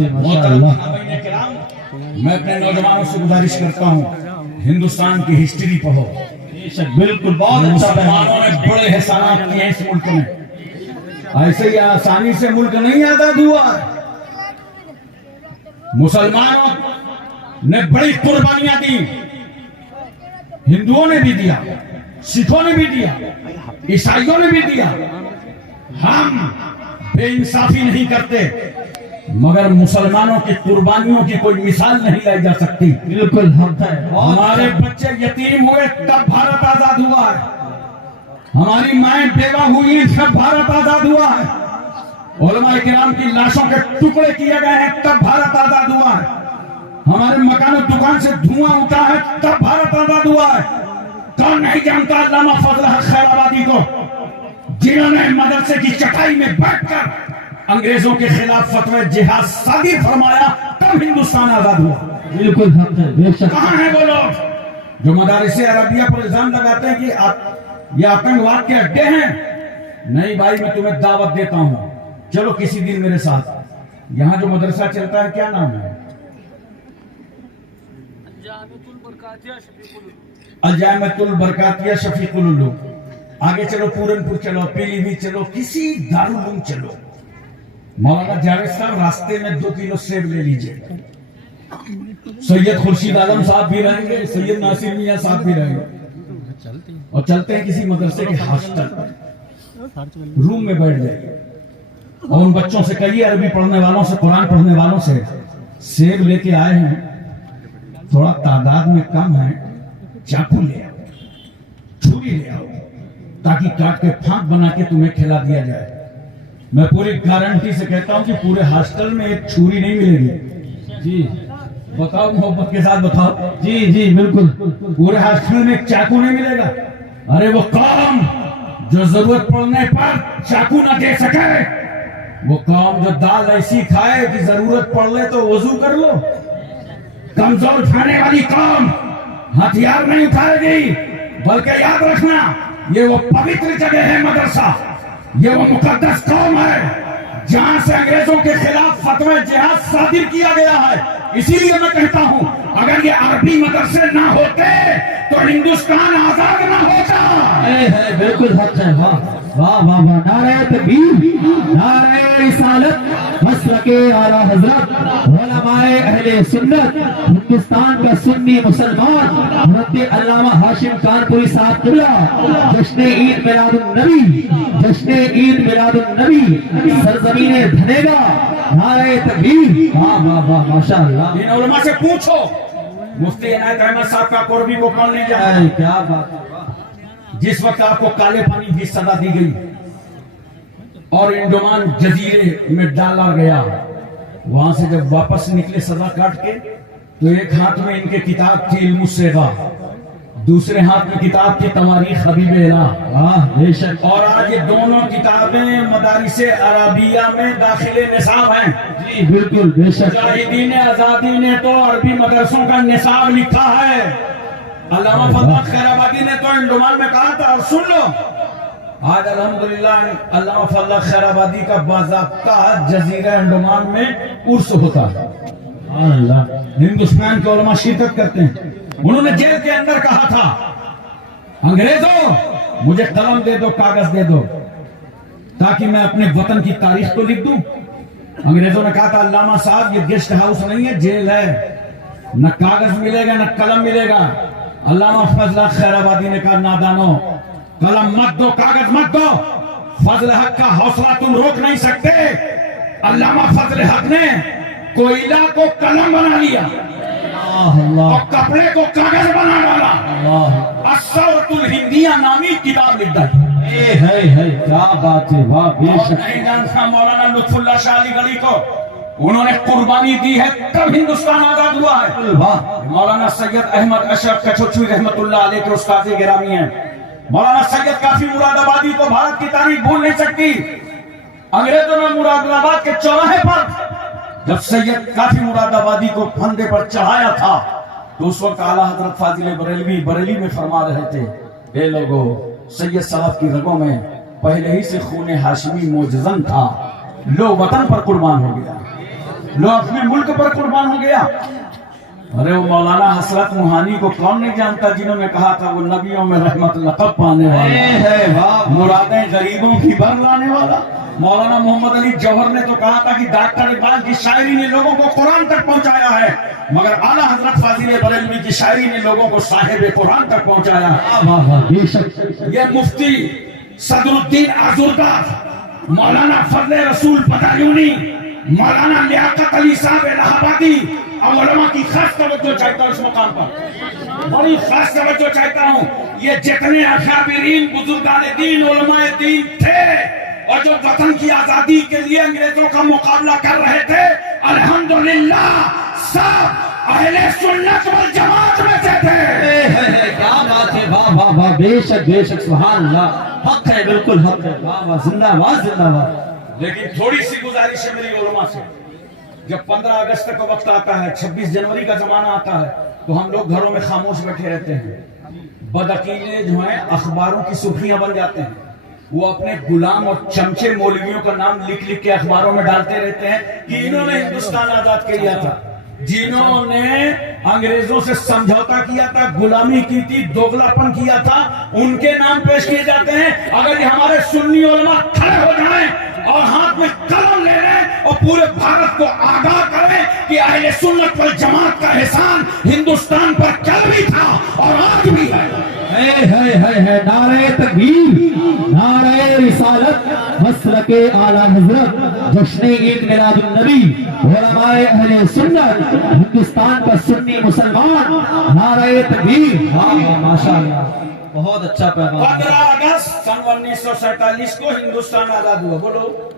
है माशाअल्लाह। मैं अपने नौजवानों से गुजारिश करता हूँ, हिंदुस्तान की हिस्ट्री पढ़ो। बिल्कुल बहुत अच्छा मुसलमानों ने बड़े एहसानात किए हैं इस मुल्क में, ऐसे ही आसानी से मुल्क नहीं आजाद हुआ। मुसलमानों ने बड़ी कुर्बानियां दी, हिंदुओं ने भी दिया, सिखों ने भी दिया, ईसाइयों ने भी दिया। हम बेइंसाफी नहीं करते, मगर मुसलमानों की कुर्बानियों की कोई मिसाल नहीं लाई जा सकती। बिल्कुल हमारे बच्चे यतीम हुए तब भारत आजाद हुआ है, हमारी माएं बेवा हुई तब भारत आजाद हुआ है, उलमा किराम की लाशों के टुकड़े किए गए हैं तब भारत आजाद हुआ है, हमारे मकानों दुकान से धुआं उठा है तब भारत आजाद हुआ है। कौन नहीं जानता अल्लामा फजल हक खैराबादी को, जिन्होंने मदरसे की चटाई में बैठकर अंग्रेजों के खिलाफ फतवा जिहाद सादिर फरमाया, तब हिंदुस्तान आजाद हुआ। बिल्कुल कहां है वो लोग जो मदारिसे अरबिया पर इल्जाम लगाते हैं कि ये आतंकवाद के अड्डे हैं? नहीं भाई, मैं तुम्हें दावत देता हूं, चलो किसी दिन मेरे साथ। यहां जो मदरसा चलता है क्या नाम है? अल-जामिअतुल बरकातिया शफीकुल उलूम। आगे चलो, पूरनपुर चलो, पीलीभीत चलो, किसी दारुल उलूम चलो, मौलाना जावेद साहब रास्ते में 2 किलो सेब ले लीजिए। सैयद खुर्शीद आलम साहब भी रहेंगे, सैयद नासिर मियां साहब भी रहेंगे, और चलते हैं किसी मदरसे के हॉस्टल रूम में बैठ जाइए और उन बच्चों से कहिए, अरबी पढ़ने वालों से, कुरान पढ़ने वालों से, सेब लेके आए हैं, थोड़ा तादाद में कम है, चाकू ले आओ, छुरी ले आओ, ताकि काट के फांक बना के तुम्हें खिला दिया जाए। मैं पूरी गारंटी से कहता हूं कि पूरे हॉस्टल में एक छुरी नहीं मिलेगी। जी बताओ, मोहब्बत के साथ बताओ। जी बिल्कुल। पूरे हॉस्टल में एक चाकू नहीं मिलेगा। अरे वो कौम जो जरूरत पड़ने पर चाकू न दे सके, वो कौम जो दाल ऐसी खाए कि जरूरत पड़ ले तो वजू कर लो, कमजोर खाने वाली कौम हथियार नहीं उठाएगी। बल्कि याद रखना, ये वो पवित्र जगह है मदरसा, ये वो मुकद्दस कौम है जहां से अंग्रेजों के खिलाफ फतवा जिहाद सादिर किया गया है। इसीलिए मैं कहता हूं, अगर ये अरबी मदरसे ना होते तो हिंदुस्तान आजाद ना होता। बिल्कुल हक है। वाह वाह वाह वाह, नारे तकबीर, नारे रिसालत, मसलके आला हजरत, उलमाए अहले सुन्नत, हिंदुस्तान का सुन्नी मुसलमान मुफ्ती अल्लामा हाशिम कानपुरी साहब किबला, जश्न ईद मिलादुन नबी, जश्न ईद मिलादुन नबी, सरजमीने धनेगा, नारे तकबीर। वाह वाह वाह माशाअल्लाह। इन उलमा से पूछो, मुफ्ती इनायत अहमद साहब का कुर्बी को कौन नहीं जाता? क्या बात है। जिस वक्त आपको काले पानी की सजा दी गई और इंडोमान जजीरे में डाला गया, वहां से जब वापस निकले सजा काट के, तो एक हाथ में इनके किताब थी इल्म सेगा, दूसरे हाथ में किताब थी तवारीख हबीब इलाह। बेशक। और आज ये दोनों किताबें मदारिसे अरबिया में दाखिले निसाब हैं। जी बिल्कुल बेशक। मुजाहिदीन आजादी ने तो अरबी मदरसों का निसाब लिखा है। अल्लामा फजल हक खैराबादी ने तो इंडोमान में कहा था, और सुन लो, आज अल्हम्दुलिल्लाह अल्लामा फजल हक खैराबादी का बाज़ाब्ता जजीरा अंडमान में उर्स होता है। अल्लाह, हिंदुस्तान के उलमा शिरकत करते हैं। उन्होंने जेल के अंदर कहा था, अंग्रेजों मुझे कलम दे दो, कागज दे दो, ताकि मैं अपने वतन की तारीख को लिख दूं। अंग्रेजों ने कहा था, अल्लामा साहब ये गेस्ट हाउस नहीं है, जेल है, न कागज मिलेगा न कलम मिलेगा। अल्लामा फजल हक खैराबादी ने कहा, नादानो, कलम मत दो, कागज मत दो, फजल हक का हौसला तुम रोक नहीं सकते। अल्लामा फजल हक ने कोयला को कलम बना लिया और कपड़े को कागज बना डाला, अस्सौरतुल हिंदिया नामी किताब लिख डाली। क्या बात है। वाह बेशक। नहीं जानता मौलाना लुत्फुल्लाह शाह अली गढ़ी को, उन्होंने कुर्बानी दी है तब हिंदुस्तान आजाद हुआ है। मौलाना सैयद अहमद अशरफ कछोछुई रहमतुल्लाह अलैह के उस्ताद गिरामी हैं। मौलाना सैयद काफी मुरादाबादी को भारत की तारीख भूल नहीं सकती। अंग्रेजों ने मुरादाबाद के चौराहे पर जब सैयद काफी मुरादाबादी को फंदे पर चढ़ाया था, तो उस वक्त आला हजरत फाजिल बरेली में फरमा रहे थे, ए लोगों, सैयद साहब की रगों में पहले ही से खून हाशमी मोजजन था, लो वतन पर कुर्बान हो गया। लो अपने मुल्क पर कुर्बान हो गया। अरे वो मौलाना हसरत मुहानी को कौन नहीं जानता, जिन्होंने कहा था वो नबियों में रहमत लक़ब पाने वाला है, मुरादें गरीबों की भर लाने वाला। मौलाना मोहम्मद अली जौहर ने तो कहा था कि डॉक्टर इकबाल की शायरी ने लोगों को कुरान तक पहुंचाया है, मगर आला हजरत फाजिल बरेलवी की शायरी ने लोगों को साहिब कुरान तक पहुंचाया। ये मुफ्ती सदरुद्दीन आजुर्दार, मौलाना फजले रसूल बदायूनी, मौलाना लियाकत अली साहब इलाहाबादी, और उलमा की खास तवज्जो चाहता हूं इस मुकाम पर, बड़ी खास तवज्जो चाहता हूं। ये जितने अकाबिरीन बुजुर्गान दीन उलमाए दीन थे और जो वतन की आजादी के लिए अंग्रेजों का मुकाबला कर रहे थे, अल्हम्दुलिल्लाह सब अहले सुन्नत वल जमात में से थे। क्या बात है, वाह वाह वाह, बेशक बेशक, सुभान अल्लाह, हक है, बिल्कुल हक है, वाह वाह, जिंदाबाद जिंदाबाद। लेकिन थोड़ी सी गुजारिश है मेरी उलमा से, जब 15 अगस्त का वक्त आता है, 26 जनवरी का जमाना आता है, तो हम लोग घरों में खामोश बैठे रहते हैं। बदअकीले जो है अखबारों की सुर्खियां बन जाते हैं, वो अपने गुलाम और चमचे मौलवियों का नाम लिख लिख के अखबारों में डालते रहते हैं कि इन्होंने हिंदुस्तान आजाद किया था, जिन्होंने अंग्रेजों से समझौता किया था, गुलामी की थी, दोगलापन किया था, उनके नाम पेश किए जाते हैं। अगर ये हमारे सुन्नी उलमा खड़े हो जाएं और हाथ में कलम ले लें और पूरे भारत को आगाह करें कि अहले सुन्नत वल जमात का एहसान हिंदुस्तान पर कल भी था और आज भी है। नारे तकबीर, नारे रिसालत, मसलके आला हजरत, जश्न ईद मिलादुन नबी, उलमाए अहले सुन्नत, हिंदुस्तान का सुन्नी मुसलमान, नारे तकबीर, वाह माशाअल्लाह, बहुत अच्छा पैगाम। 15 अगस्त सन 1947 को हिंदुस्तान आजाद हुआ। बोलो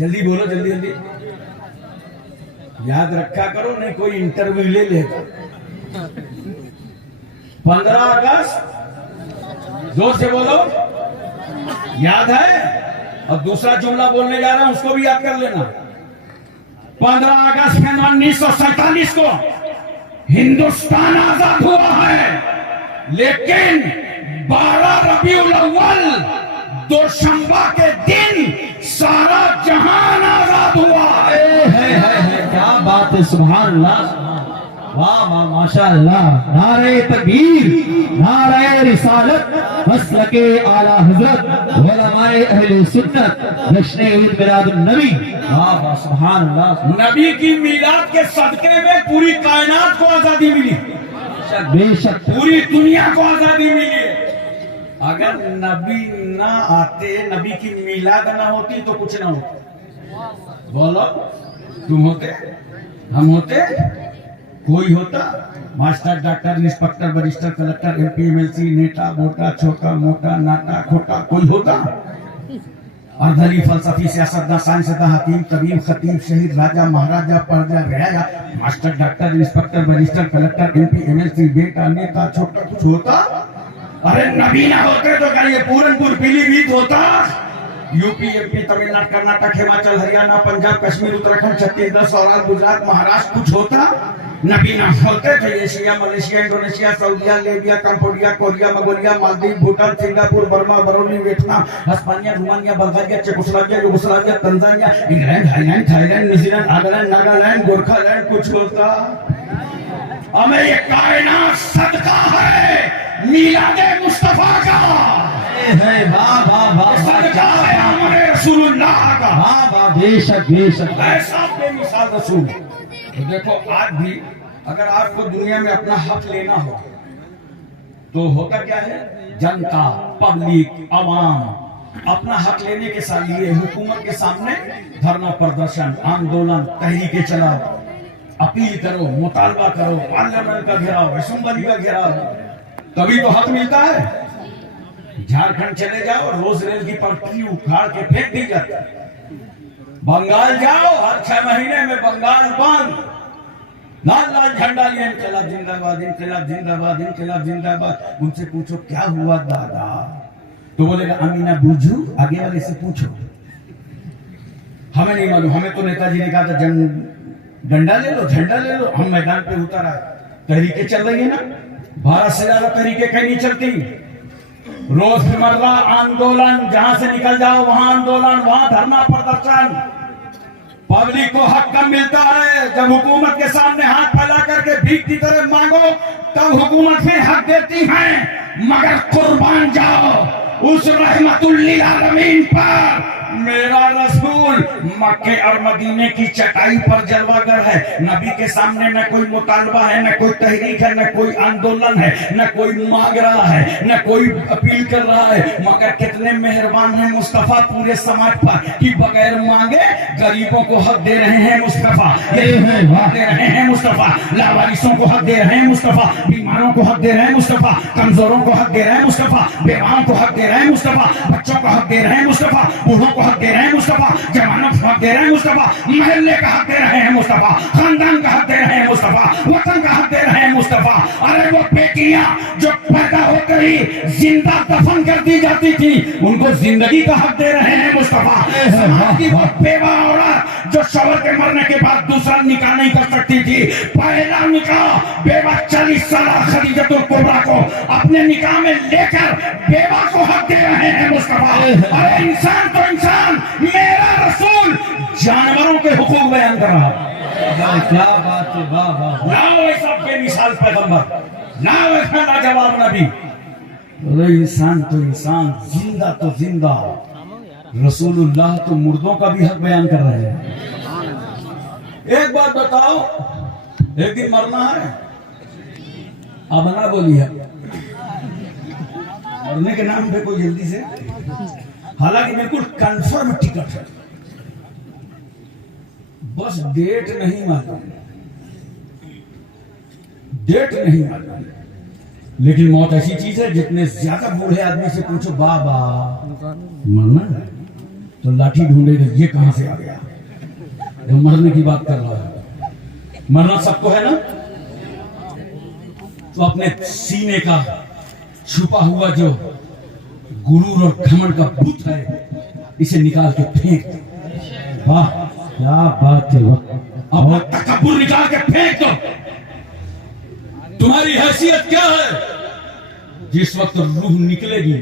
जल्दी, बोलो जल्दी जल्दी, याद रखा करो, नहीं कोई इंटरव्यू ले लेगा। 15 अगस्त, जोर से बोलो, याद है? और दूसरा जुमला बोलने जा रहा हूं, उसको भी याद कर लेना। 15 अगस्त 1947 को हिंदुस्तान आजाद हुआ है, लेकिन 12 रबीउल अव्वल दोशंबा के दिन सारा जहान आजाद हुआ है। क्या बात है, सुभान अल्लाह, वाह वाह माशाअल्लाह, नारे तकबीर, नारे रिसालत, मसलके आला हजरत, उलमाए अहले सुन्नत, जश्न ईद मिलादुन नबी, वाह वाह सुभान अल्लाह। नबी की मिलाद के सदके में पूरी कायनात को आजादी मिली, बेशक पूरी दुनिया को आजादी मिली है। अगर नबी ना आते, नबी की मिलाद ना होती तो कुछ ना होता। बोलो, तुम होते, हम होते, कोई होता, master, doctor, inspector, barrister, collector, MP, MLC, नेता, मोटा, छोटा, मोटा, नाटा, खोटा, कोई होता? अर्धली, फलसफी, सियासतदान, साइंसदान, हकीम, तबीब, खतीब, शहीद, राजा, महाराजा, प्रजा, राजा, master, doctor, inspector, barrister, collector, MP, MLC, बेटा, नेता, छोटा, कुछ होता? अरे नबी ना होते तो क्या ये पूरनपुर पीलीभीत होता? यूपी, एमपी, तमिलनाडु, कर्नाटक, हिमाचल, हरियाणा, पंजाब, कश्मीर, उत्तराखंड, छत्तीसगढ़, सौराष्ट्र, गुजरात, महाराष्ट्र कुछ होता? नबी ना होते तो एशिया, मलेशिया, इंडोनेशिया, सऊदिया, Libya, Cambodia, Korea, Mongolia, Maldives, Bhutan, Singapore, Burma, Barauni, Vietnam, Hispania, Romania, Bulgaria, Czechoslovakia, Yugoslavia, Tanzania, England, Thailand, New Zealand, Nagaland, Nagaland, Gorkhaland कुछ होता? हमें ये कायनात सदका है मिलादे मुस्तफा का है, वाह वाह वाह, सदका है हमारे रसूलुल्लाह का, वाह वाह, बेशक बेशक, ऐसा बेमिसाल रसूल। तो देखो आज भी अगर आपको दुनिया में अपना हक लेना हो तो होता क्या है, जनता, पब्लिक, अवाम अपना हक लेने के लिए हुकूमत के सामने धरना, प्रदर्शन, आंदोलन, तहरीकें चलाओ, अपील करो, मुतालबा करो, पार्लियामेंट का घेराव, असेंबली का घेराव, तभी तो हक मिलता है। झारखंड चले जाओ, रोज रेल की पटरी उखाड़ के फेंक दी जाती है। बंगाल जाओ, हर 6 महीने में बंगाल बंद, लाल लाल झंडा लिए, इनकलाब जिंदाबाद, इनकलाब जिंदाबाद, इनकलाब जिंदाबाद। उनसे पूछो क्या हुआ दादा, तो बोलेगा अमीना बूझू, आगे वाले से पूछो, हमें नहीं मालूम, हमें तो नेताजी ने कहा था डंडा ले लो, झंडा ले लो, हम मैदान पे उतर आए। तहरीकें चल रही है ना, 12 से ज्यादा तहरीकें कहीं नहीं चलती। रोजमर्रा आंदोलन, जहां से निकल जाओ वहां आंदोलन, वहां धरना प्रदर्शन। पब्लिक को हक कब मिलता है? जब हुकूमत के सामने हाथ फैला करके भीख की तरह मांगो, तब हुकूमत फिर हक देती है। मगर कुर्बान जाओ उस रहमतुल लिल आलमीन पर। मेरा रसूल मक्के और मदीने की चटाई पर जलवागर है। नबी के सामने न कोई मुतालबा है, न कोई तहरीक है, न कोई आंदोलन है, न कोई मांग रहा है, न कोई अपील कर रहा है। मगर कितने मेहरबान है मुस्तफा पूरे समाज पर कि बगैर मांगे गरीबों को हक दे रहे हैं मुस्तफा, हक दे रहे हैं मुस्तफा, लावारिसों को हक दे रहे हैं मुस्तफा, बीमारों को हक दे रहे हैं मुस्तफा, कमजोरों को हक दे रहे हैं मुस्तफा, बेवाओं को हक दे रहे हैं मुस्तफा, बच्चों को हक दे रहे हैं मुस्तफा, बूढ़ों को हक दे रहे हैं मुस्तफा, जवानों को हक दे रहे हैं मुस्तफा, महल्ले का हक दे रहे हैं मुस्तफा, खानदान का हक दे रहे हैं मुस्तफा, वतन का हक दे रहे हैं मुस्तफा। अरे वो बेटियां जो पैदा होकर ही जिंदा दफन कर दी जाती थी, उनको जिंदगी का हक दे रहे हैं मुस्तफा। वो बेवा औरत जो शौहर के मरने के बाद दूसरा निकाह नहीं कर सकती थी, पहला निकाह बेवा 40 साल खदीजतुल कुबरा को अपने निकाह में लेकर बेवा को हक दे रहे हैं मुस्तफा। अरे इंसान तो इंसान, मेरा रसूल जानवरों के हुकूक बयान कर रहा है। क्या बात है, वाह वाह। लाओ ऐसा बेमिसाल पैगंबर, लाओ ऐसा लाजवाब नबी। अरे इंसान तो इंसान, जिंदा तो जिंदा। रसूलुल्लाह तो मुर्दों का भी हक बयान कर रहे हैं। एक बात बताओ, एक दिन मरना है, अब ना बोलिए मरने के नाम पे कोई जल्दी से, हालांकि बिल्कुल कंफर्म टिकट है, बस डेट नहीं मालूम, डेट नहीं मालूम। लेकिन मौत ऐसी चीज है, जितने ज्यादा बूढ़े आदमी से पूछो बाबा मरना है, तो लाठी ढूंढेगा ये कहां से आ गया। जो मरने की बात कर रहा है, मरना सबको है ना, तो अपने सीने का छुपा हुआ जो गुरूर और घमंड का भूत है, इसे निकाल के फेंक दो। वाह क्या बात है, अपना तकब्बुर निकाल के फेंक दो। तुम्हारी हैसियत क्या है? जिस वक्त रूह निकलेगी,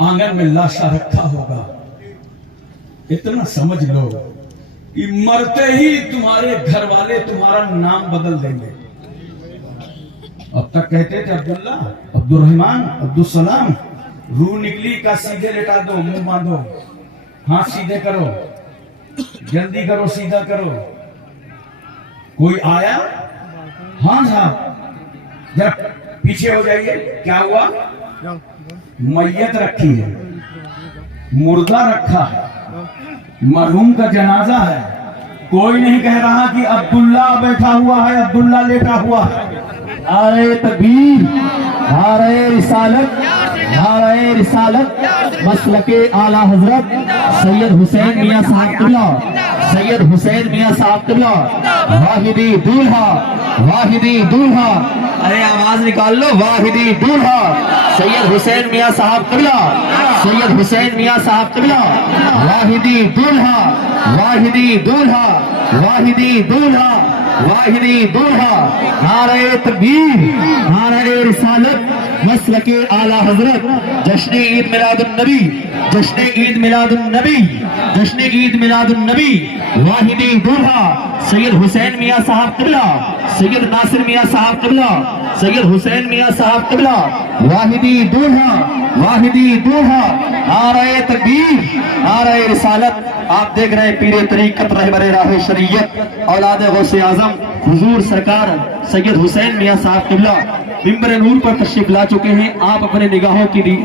आंगन में लाशा रखा होगा, इतना समझ लो कि मरते ही तुम्हारे घर वाले तुम्हारा नाम बदल देंगे। अब तक कहते थे अब्दुल्ला, अब्दुर्रहमान, अब्दुलसलाम, रूह निकली का सीधे लेटा दो, मुंह बांधो, हाथ सीधे करो, जल्दी करो, सीधा करो। कोई आया, हाँ साहब जरा पीछे हो जाइए, क्या हुआ? मैयत रखी है, मुर्दा रखा है, मरहूम का जनाजा है। कोई नहीं कह रहा कि अब्दुल्ला बैठा हुआ है, अब्दुल्ला लेटा हुआ है। नारे तकबीर, नारे रिसालत, नारे रिसालत, मसलके आला हजरत सैयद हुसैन मियां साहब क़िबला, सैयद हुसैन मियां साहब क़िबला, वाहिदी दूल्हा, वाहिदी दूल्हा, अरे आवाज निकाल लो, वाहिदी दूल्हा सैयद हुसैन मियां साहब क़िबला, सैयद हुसैन मियां साहब क़िबला, वाहिदी दूल्हा, वाहिदी दूल्हा, वाहिदी दूल्हा, वाहिदी दूल्हा। नारे तकबीर, नारे रिसालत, मसलके आला हजरत, जश्न ईद मिलादुन नबी, जश्न ईद मिलादुन नबी, जश्न ईद मिलादुन नबी, वाहिदी दूल्हा सैयद हुसैन मियां साहब क़िबला, सैयद नासिर मियां साहब क़िबला, सैयद हुसैन मियां साहब क़िबला, वाहिदी दूल्हा, वाहिदी दूल्हा। नारे तकबीर, नारे रिसालत। आप देख रहे हैं पीरे तरीक़त रहबरे राह शरीयत औलाद गौसे आज़म हुजूर सरकार सैयद हुसैन मियां साहब क़िबला मिंबर नूर पर तशरीफ ला चुके हैं। आप अपने निगाहों की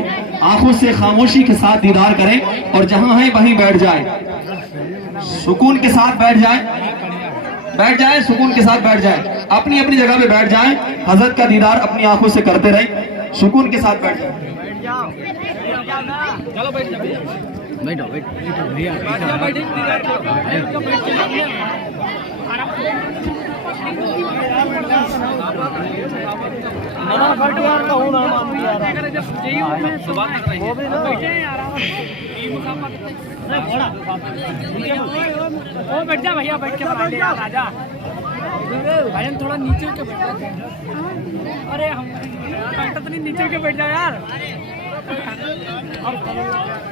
आंखों से खामोशी के साथ दीदार करें और जहां है वहीं बैठ जाए, सुकून के साथ बैठ जाए, बैठ जाए, सुकून के साथ बैठ जाए, अपनी अपनी जगह पे बैठ जाए। हजरत का दीदार अपनी आंखों से करते रहें, सुकून के साथ बैठ जाए। चलो बैठ जाओ, बैठो बैठो भैया, बैठ जा भैया, बैठ के राजा भाईजान थोड़ा नीचे के बैठ जाते हैं। अरे हम तो नहीं, नीचे के बैठ जाओ यार।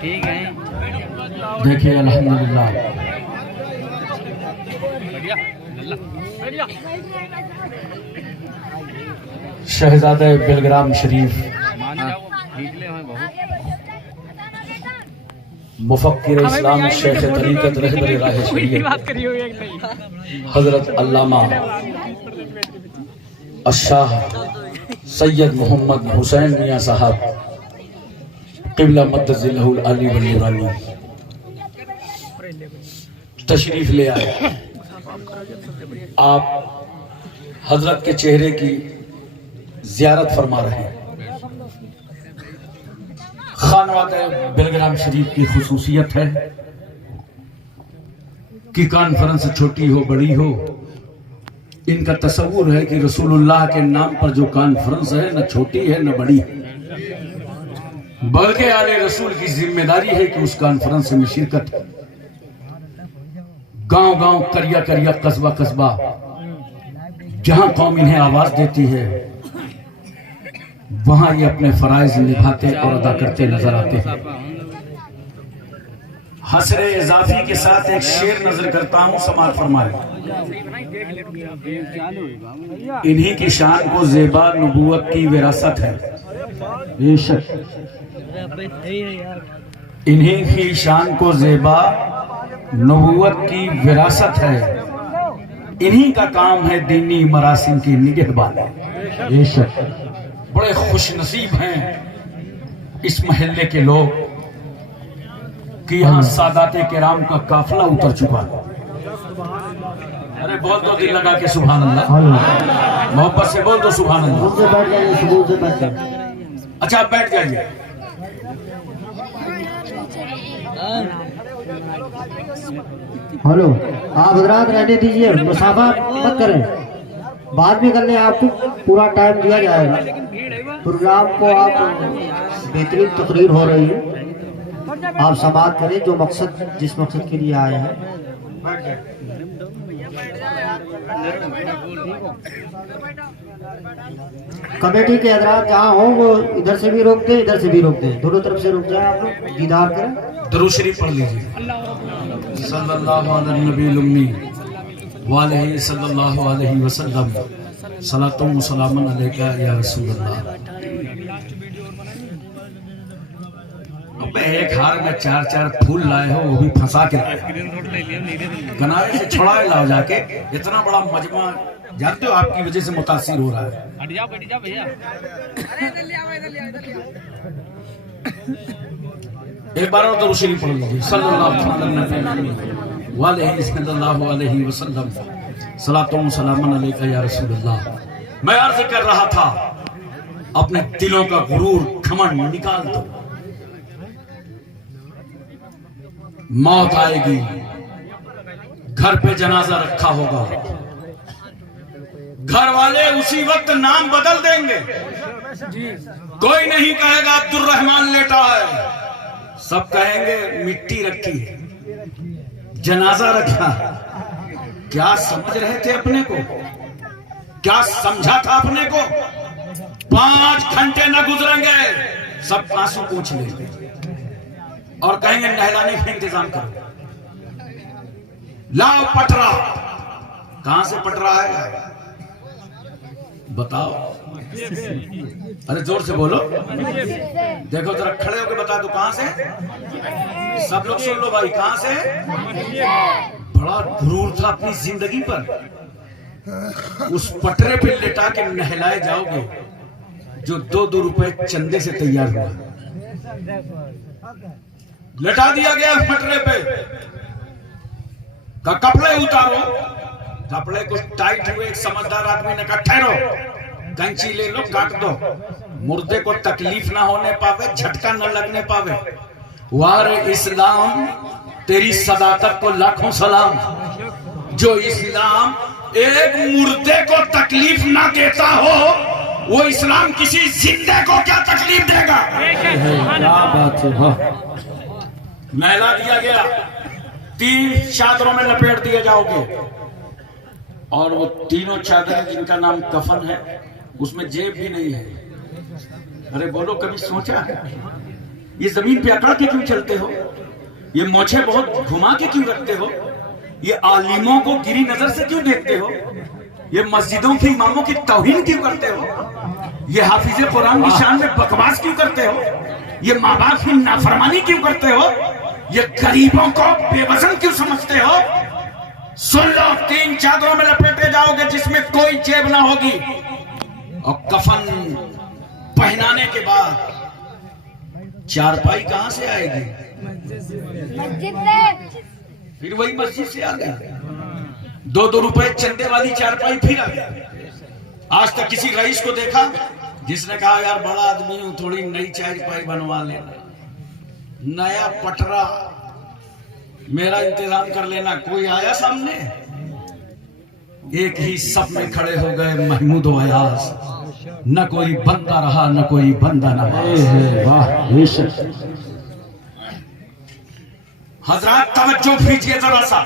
ठीक है, देखिए अल्हम्दुलिल्लाह शहजादे बिलग्राम शरीफ मुफक्किर इस्लाम शेख तरीक़त रहबर राह शरीयत हजरत अल्लामा अशाह सैयद मोहम्मद हुसैन मियां साहब क़िबला मद्दज़िल्लहुल अली वल नूरानी तशरीफ ले आए। आप हजरत के चेहरे की ज़ियारत फरमा रहे हैं। खानवादे बिलग्राम शरीफ की खुसूसियत है कि कॉन्फ्रेंस छोटी हो बड़ी हो, इनका तसव्वुर है कि रसूलुल्लाह के नाम पर जो कॉन्फ्रेंस है न छोटी है न बड़ी है, बल्कि आले रसूल की जिम्मेदारी है कि उस कॉन्फ्रेंस में शिरकत हो। गांव गांव करिया करिया कस्बा कस्बा जहां कौम इन्हें आवाज देती है वहां ये अपने फराइज निभाते और अदा करते नजर आते हैं। हसरे इजाफी के साथ एक शेर नजर करता हूं, समाअत फरमाए। इन्हीं की शान को ज़ेबा नबूवत की विरासत है, बेशक इन्हीं की शान को ज़ेबा नबूवत की विरासत है, इन्हीं का काम है दीनी मरासिम की निगहबानी। बेशक बड़े खुश नसीब हैं इस महल्ले के लोग कि यहाँ सादाते किराम का काफिला उतर चुका है। अरे बोल दो दिल लगा के सुभान अल्लाह, मोहब्बत से बोल दो सुभान अल्लाह। अच्छा आप बैठ जाइए। हेलो, आप हजरात रहने दीजिए, मुसाफा मत करें, बाद में कर लें, आपको पूरा टाइम दिया जाएगा। प्रोग्राम को आप बेहतरीन तकरीर हो रही है, आप समाअत करें जो मकसद जिस मकसद के लिए आए हैं। कमेटी के हजरात जहाँ हो वो इधर से भी रोक दें, इधर से भी रोक दें, दोनों तरफ से रुक जाए, आप लोग दीदार करें। दुरूद शरीफ पढ़ लीजिए। सल्लल्लाहु अलैहि नबील उम्मी व अलैहि सल्लल्लाहु अलैहि वसल्लम सलातुम सलामन अलैका या रसूलल्लाह। अब एक हार में 4-4 फूल लाए हो, वो भी फंसा के किनारे से छुड़ाए लाओ जाके। इतना बड़ा मजमा जानते हो आपकी वजह से मुतासिर हो रहा है। एक बार और दुरूद शरीफ पढ़ लीजिए। सल्लल्लाहु अलैहि वसल्लम सलातुम सलामन अलैका या रसूलल्लाह। मैं अर्ज कर रहा था अपने दिलों का गुरूर घमंड निकाल दो, मौत आएगी, घर पे जनाजा रखा होगा, घर वाले उसी वक्त नाम बदल देंगे। कोई नहीं कहेगा अब्दुर्रहमान लेटा है, सब कहेंगे मिट्टी रखी है, जनाजा रखा। क्या समझ रहे थे अपने को, क्या समझा था अपने को? 5 घंटे न गुजरेंगे सब आंसू पूछ लेंगे और कहेंगे नहलाने का इंतजाम करो, लाओ पटरा। कहां से पटरा है बताओ? अरे जोर से बोलो, देखो जरा खड़े होकर बता दो कहां से। सब लोग सुन लो भाई, कहां से? बड़ा गुरूर था अपनी जिंदगी पर। उस पटरे पे लेटा के नहलाए जाओगे जो 2-2 रुपए चंदे से तैयार हुआ, लेटा दिया गया पटरे पे। का कपड़े उतारो, कपड़े कुछ टाइट हुए। एक समझदार आदमी ने कहा ठहरो, कैंची ले लो काट दो, मुर्दे को तकलीफ ना होने पावे, झटका न लगने पावे। वारे इस्लाम तेरी सदाकत को लाखों सलाम। जो इस्लाम एक मुर्दे को तकलीफ ना देता हो, वो इस्लाम किसी जिंदे को क्या तकलीफ देगा? क्या बात है। नहला दिया गया, 3 चादरों में लपेट दिए जाओगे और वो तीनों चादरें जिनका नाम कफन है, उसमें जेब भी नहीं है। अरे बोलो, कभी सोचा है ये जमीन पे अकड़ के क्यों चलते हो? ये मोछे बहुत घुमा के क्यों रखते हो? ये आलिमों को गिरी नजर से क्यों देखते हो? ये मस्जिदों के इमामों की तौहीन क्यों करते हो? ये हाफिज कुरान की शान में बकवास क्यों करते हो? ये माँ बाप की नाफरमानी क्यों करते हो? ये गरीबों को बेवजन क्यों समझते हो? सुन लो, 3 चादरों में लपेटे जाओगे जिसमें कोई जेब ना होगी, और कफन पहनाने के बाद चारपाई कहां से आएगी? फिर वही मस्जिद से आ गई। 2-2 रुपए चंदे वाली चारपाई फिर आ गई। आज तक किसी रईस को देखा जिसने कहा यार बड़ा आदमी हूं, थोड़ी नई चारपाई बनवा लेना, नया पटरा मेरा इंतजाम कर लेना? कोई आया सामने? एक ही सब में खड़े हो गए महमूद व अयाज, न कोई बंदा रहा न कोई बंदा न। हजरात तवज्जो कीजिए जरा सा,